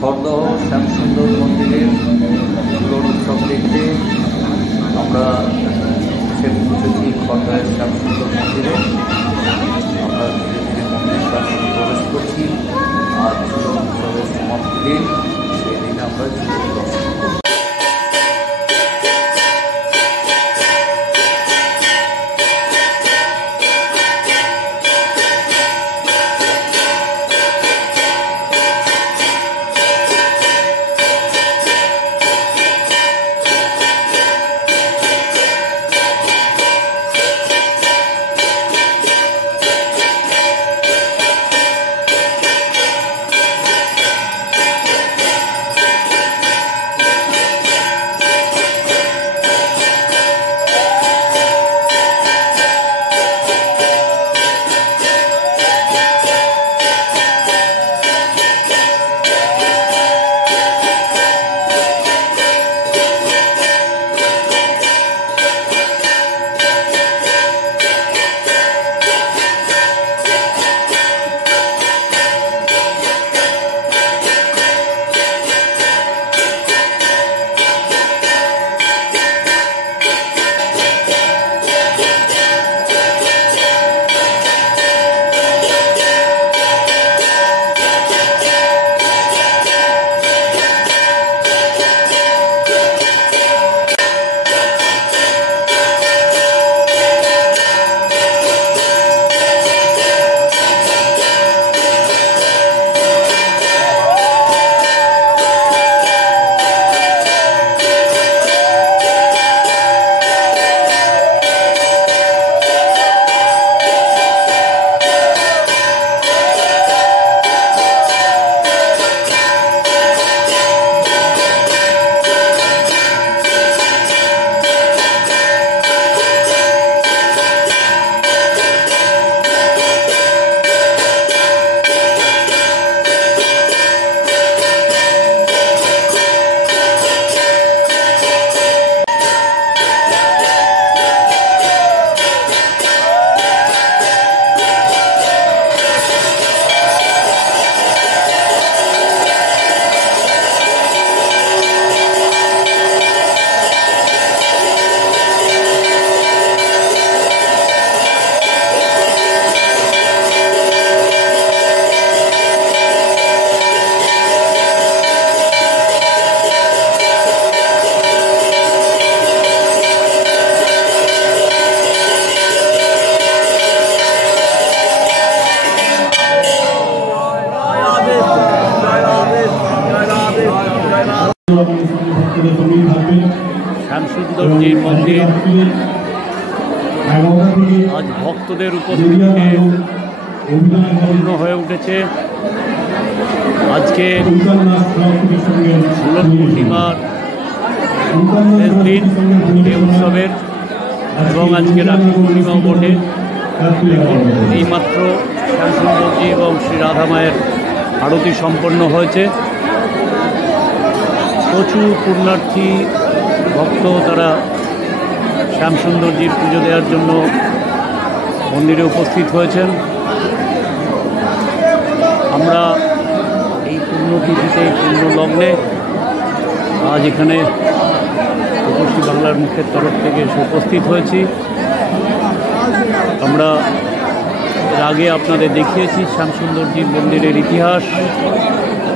খড়দহ শ্যামসুন্দর মন্দিরের পুজোর উৎসব দেখতে আমরা এসে পৌঁছেছি খড়দহের শ্যামসুন্দর মন্দিরে। আমরা ধীরে ধীরে মন্দির প্রাঙ্গণে প্রবেশ করছি। আর পুজো উৎসবের সমাপ্তি দিন, সেই দিনে আমরা দর্শন করছি। শ্যামসুন্দরজির মন্দির আজ ভক্তদের উপস্থিতিতে পূর্ণ হয়ে উঠেছে। আজকে ঝুলন পূর্ণিমার শেষ দিন এই উৎসবের, এবং আজকে রাখি পূর্ণিমাও বটে। এইমাত্র শ্যামসুন্দরজি এবং শ্রী রাধা মায়ের আরতি সম্পন্ন হয়েছে। প্রচুর পুণ্যার্থী ভক্ত তারা শ্যামসুন্দরজির পুজো দেওয়ার জন্য মন্দিরে উপস্থিত হয়েছেন। আমরা এই পুণ্যতিথিতে, এই পুণ্য লগ্নে আজ এখানে রূপসী বাংলার মুখের তরফ থেকে এসে উপস্থিত হয়েছি। আমরা এর আগে আপনাদের দেখিয়েছি শ্যামসুন্দরজির মন্দিরের ইতিহাস,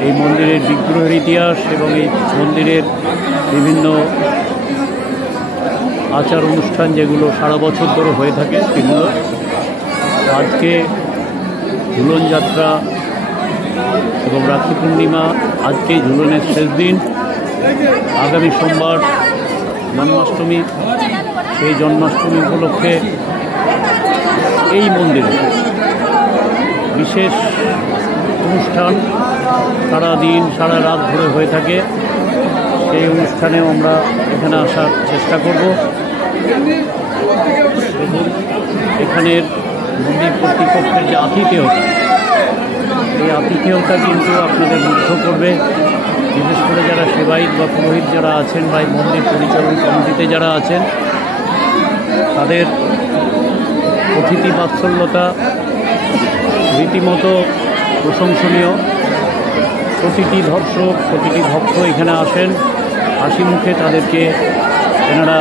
এই মন্দিরের বিগ্রহের ইতিহাস এবং এই মন্দিরের বিভিন্ন আচার অনুষ্ঠান যেগুলো সারা বছর ধরে হয়ে থাকে সেগুলো। আজকে ঝুলন যাত্রা এবং রাখি পূর্ণিমা, আজকে ঝুলনের শেষ দিন। আগামী সোমবার জন্মাষ্টমী, সেই জন্মাষ্টমী উপলক্ষে এই মন্দিরে বিশেষ অনুষ্ঠান সারা দিন সারা রাত ধরে হয়ে থাকে। সেই অনুষ্ঠানেও আমরা এখানে আসার চেষ্টা করব। এবং এখানের মন্দির কর্তৃপক্ষের যে আতিথেয়তা, এই আতিথেয়তা কিন্তু আপনাদের মুগ্ধ করবে। বিশেষ করে যারা সেবায়িত বা পুরোহিত যারা আছেন বা মন্দির পরিচালন কমিটিতে যারা আছেন, তাদের অতিথি বাৎসল্যতা রীতিমতো প্রশংসনীয়। প্রতিটি দর্শক, প্রতিটি ভক্ত এখানে আসেন, হাসি মুখে তাদেরকে এনারা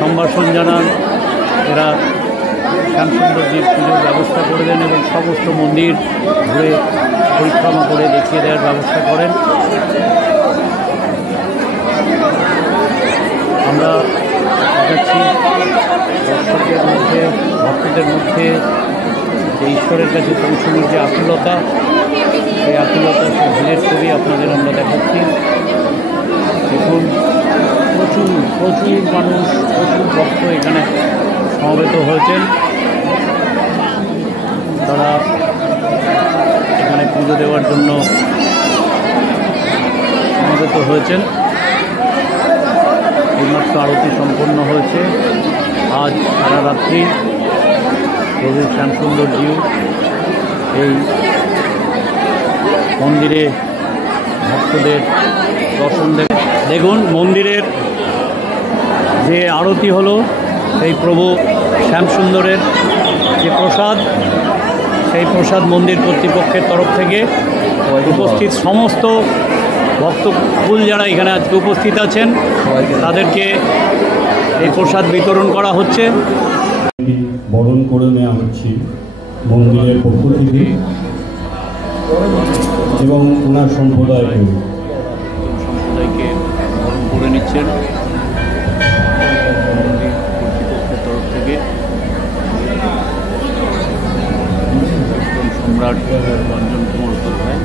সম্ভাষণ জানান। এরা শ্যামসুন্দরজির পুজোর ব্যবস্থা করে দেন এবং সমস্ত মন্দির ঘুরে পরিক্রমা করে দেখিয়ে দেওয়ার ব্যবস্থা করেন। আমরা যাচ্ছি দর্শকদের মধ্যে, ভক্তদের মধ্যে যে ঈশ্বরের কাছে পৌঁছানোর যে আকুলতা, সেই আকুলতা, সেই ভিড়ের ছবি আপনাদের আমরা দেখাচ্ছি। দেখুন, প্রচুর প্রচুর মানুষ, প্রচুর ভক্ত এখানে সমবেত হয়েছেন। তারা এখানে পুজো দেওয়ার জন্য সমবেত হয়েছেন। এইমাত্র আরতি সম্পন্ন হয়েছে। আজ সারা রাত্রি প্রভু শ্যামসুন্দরজিউ এই মন্দিরে ভক্তদের দর্শন দেবে। দেখুন, মন্দিরের যে আরতি হলো, সেই প্রভু শ্যামসুন্দরের যে প্রসাদ, সেই প্রসাদ মন্দির কর্তৃপক্ষের তরফ থেকে উপস্থিত সমস্ত ভক্তকুল যারা এখানে আজকে উপস্থিত আছেন তাদেরকে এই প্রসাদ বিতরণ করা হচ্ছে। বরণ করে নেওয়া হচ্ছে মন্দিরের পক্ষ থেকে এবং ওনার সম্প্রদায়কে বরণ করে নিচ্ছেন মন্দির কর্তৃপক্ষের তরফ থেকে। সম্রাট রঞ্জন কুমার উপাধ্যায়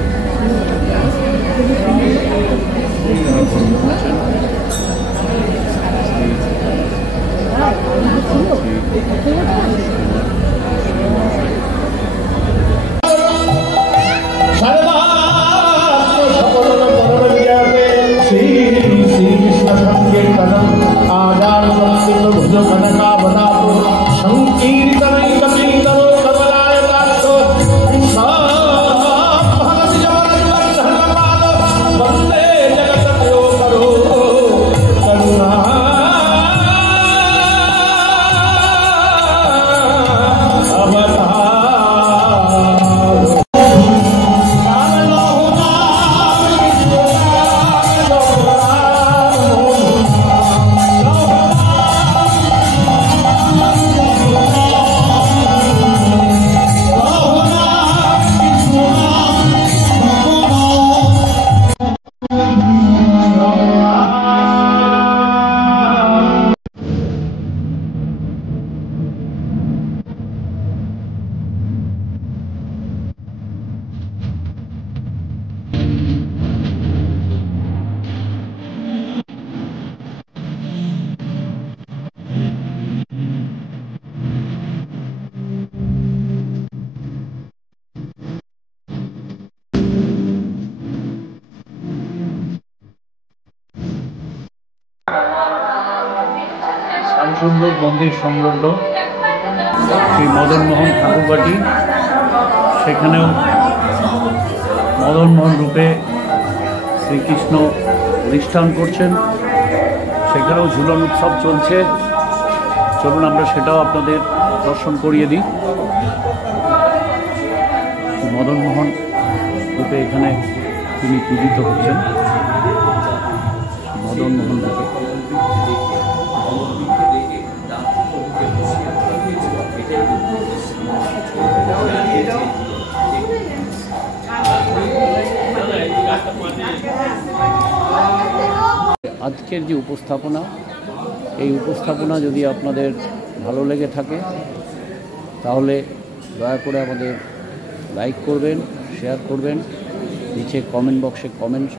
শ্যামসুন্দর মন্দির সংলগ্ন শ্রী মদনমোহন ঠাকুরবাটি, সেখানেও মদনমোহন রূপে শ্রীকৃষ্ণ অধিষ্ঠান করছেন। সেখানেও ঝুলন উৎসব চলছে। চলুন আমরা সেটাও আপনাদের দর্শন করিয়ে দিই। মদনমোহন রূপে এখানে তিনি পূজিত হচ্ছেন। মদনমোহন রূপে আজকের যে উপস্থাপনা, এই উপস্থাপনা যদি আপনাদের ভালো লেগে থাকে তাহলে দয়া করে আমাদের লাইক করবেন, শেয়ার করবেন, নিচে কমেন্ট বক্সে কমেন্ট